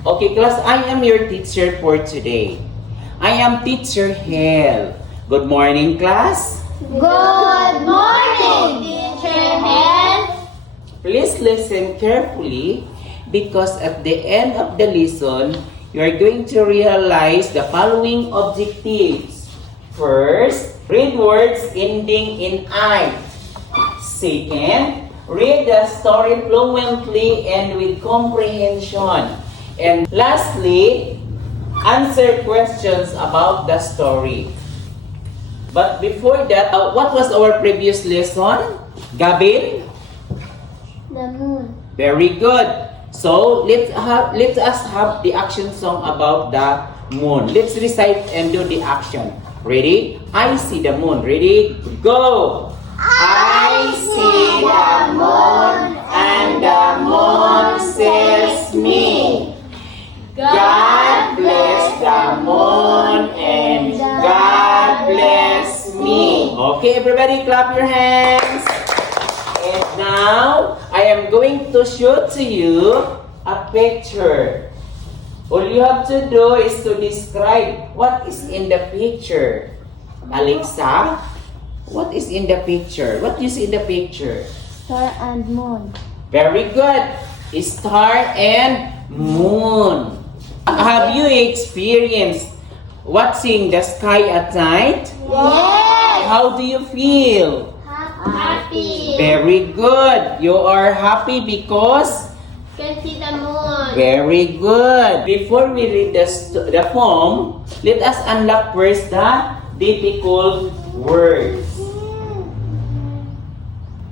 Okay, class, I am your teacher for today. I am Teacher Hel. Good morning, class. Good morning, Teacher Hel. Please listen carefully because at the end of the lesson, you are going to realize the following objectives. First, read words ending in I. Second, read the story fluently and with comprehension. And lastly, answer questions about the story. But before that, what was our previous lesson? Gavin? The moon. Very good. So, let us have the action song about the moon. Let's recite and do the action. Ready? I see the moon. Ready? Go! I see the moon and the moon says me. God bless the moon and God bless me. Okay, everybody clap your hands. And now, I am going to show to you a picture. All you have to do is to describe what is in the picture. Alexa, what is in the picture? What do you see in the picture? Star and moon. Very good. Star and moon. Have you experienced watching the sky at night? Yes. How do you feel? Happy. Very good. You are happy because? Can see the moon. Very good. Before we read the poem, let us unlock first the difficult words.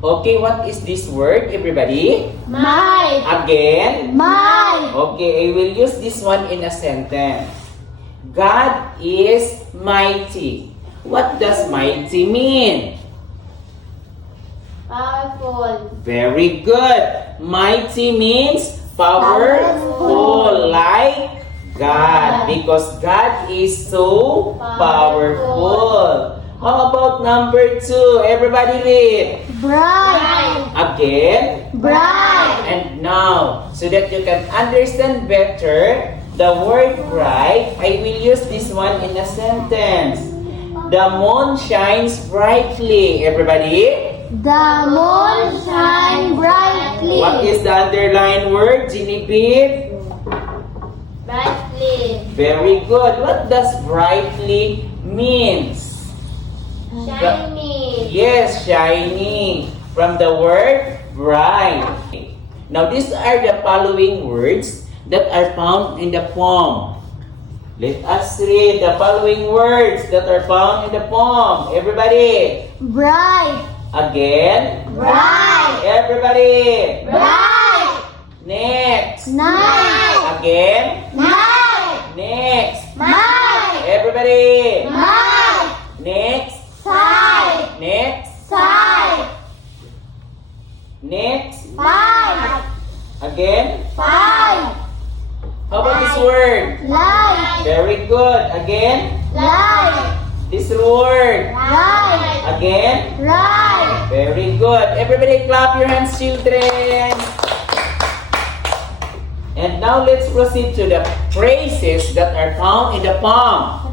Okay, what is this word, everybody? My. Again? My. Okay, I will use this one in a sentence. God is mighty. What does mighty mean? Powerful. Very good. Mighty means powerful, like God. Because God is so powerful. How about number 2? Everybody read. Bright. Again. Bright. And now, so that you can understand better the word bright, I will use this one in a sentence. The moon shines brightly. Everybody? The moon shines brightly. What is the underlined word, Genevieve? Brightly. Very good. What does brightly means? Shiny. Yes, shining. From the word bright. Now, these are the following words that are found in the poem. Let us read the following words that are found in the poem. Everybody. Bright. Again. Bright. Everybody. Bright. Next. Night. Again. Night. Next. Night. Everybody. Night. Next. Side. Next. Side. Next. Five. Again. Five. How about this word? Light. Very good. Again. Light. This word. Light. Again. Light. Very good. Everybody clap your hands, children. And now let's proceed to the phrases that are found in the poem.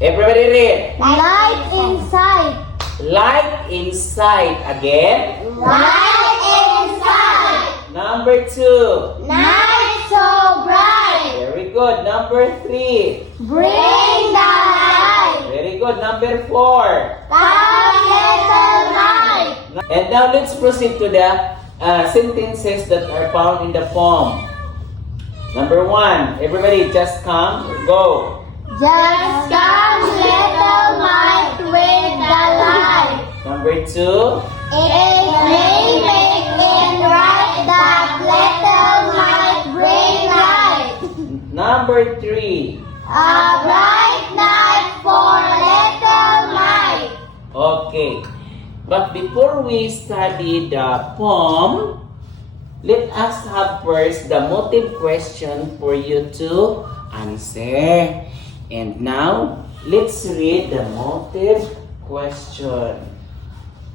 Everybody read. Light inside. Light inside. Again. Light inside. Number 2. Night so bright. Very good. Number 3. Bring the light. Very good. Number 4. Come little light. And now let's proceed to the sentences that are found in the poem. Number 1. Everybody just come. Go. Just come little light with the light. Number 2. It may make it right that little light bring light. Number 3. A bright night for little light. Okay. But before we study the poem, let us have first the motive question for you to answer. And now, let's read the motive question.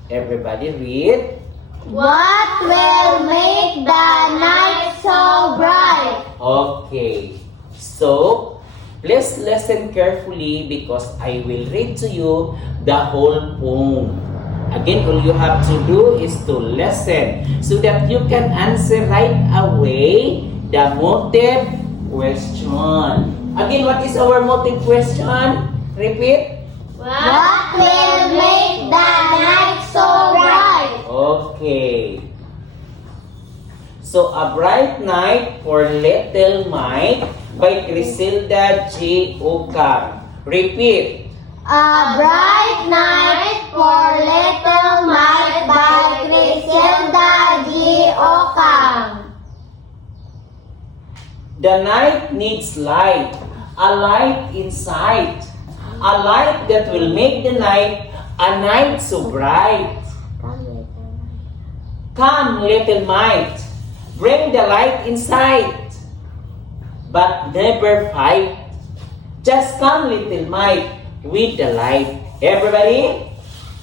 Everybody read. What will make the night so bright? Please listen carefully because I will read to you the whole poem. Again, all you have to do is to listen so that you can answer right away the motive question. Again, what is our motive question? Repeat. What will make the night so bright? Okay. So, A Bright Night for Little Mike by Griselda G. Ocam. Repeat. A bright night for little Mike by Griselda G. Ocam. The night needs light, a light inside, a light that will make the night a night so bright. Come, little Mike, bring the light inside, but never fight. Just come, little Mike, with the light. Everybody?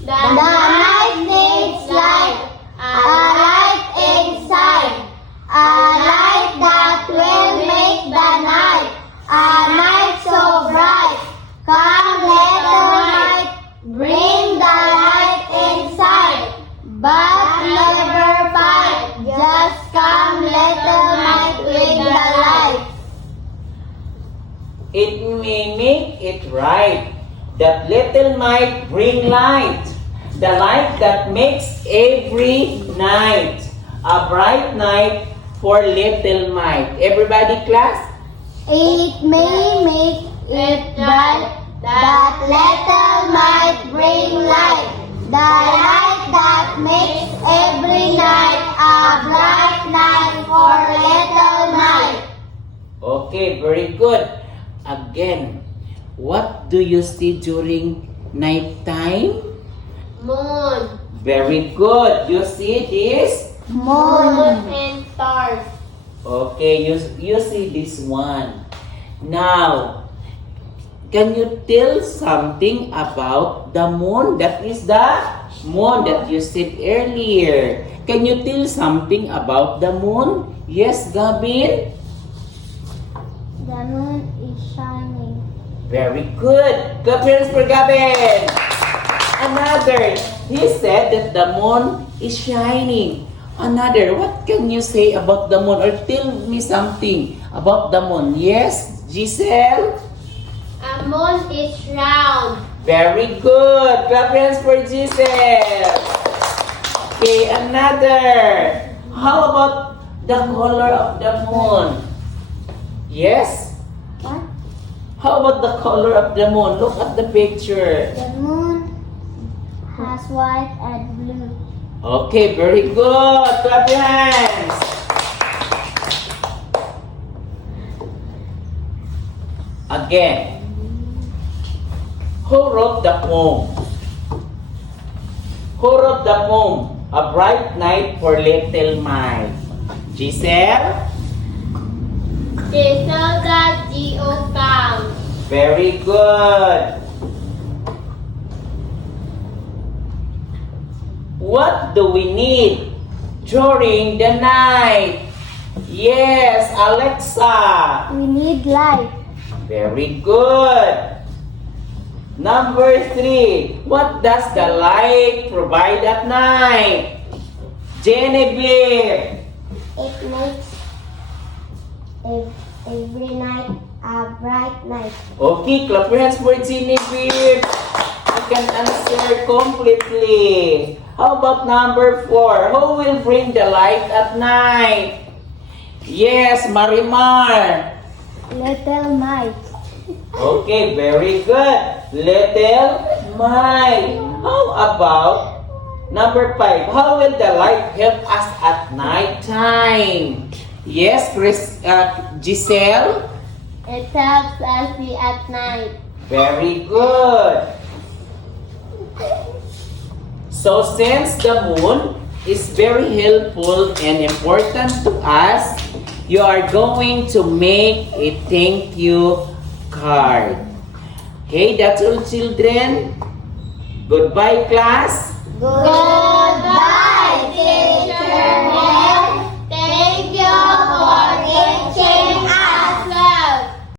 The night needs light, a light inside, a light that will make the night a night so bright. Come, little Mike, bring the light inside, but never fight. Just come, little Mike, with the light. It may make it right that little Mike bring light, the light that makes every night a bright night for little Mike. Everybody, class? It may make it bright that little Mike bring light, the light that makes every night a bright night for little Mike. Okay, very good. Again, what do you see during night time? Moon. Very good. You see this? Moon and stars. Okay, you see this one. Now, can you tell something about the moon? That is the moon that you said earlier. Can you tell something about the moon? Yes, Gavin? The moon is shining. Very good. Clap for Gavin. Another. He said that the moon is shining. Another. What can you say about the moon? Or tell me something about the moon. Yes, Giselle? A moon is round. Very good. Clap for Giselle. Okay, another. How about the color of the moon? Yes? What? How about the color of the moon? Look at the picture. The moon has white and blue. Okay, very good. Clap your hands. Again. Who wrote the poem? Who wrote the poem? A Bright Night for Little Mike. Giselle? Griselda G. Ocam. Very good. What do we need during the night? Yes, Alexa. We need light. Very good. Number 3. What does the light provide at night? Genevieve. It makes every night a bright night. Okay, clap your hands for Genevieve. You can answer completely. How about number 4? Who will bring the light at night? Yes, Marimar. Little Mike. Okay, very good. Little Mike. How about number 5? How will the light help us at night time? Yes, Giselle. It helps us see at night. Very good. So since the moon is very helpful and important to us, you are going to make a thank you card. Okay, that's all, children. Goodbye, class. Good.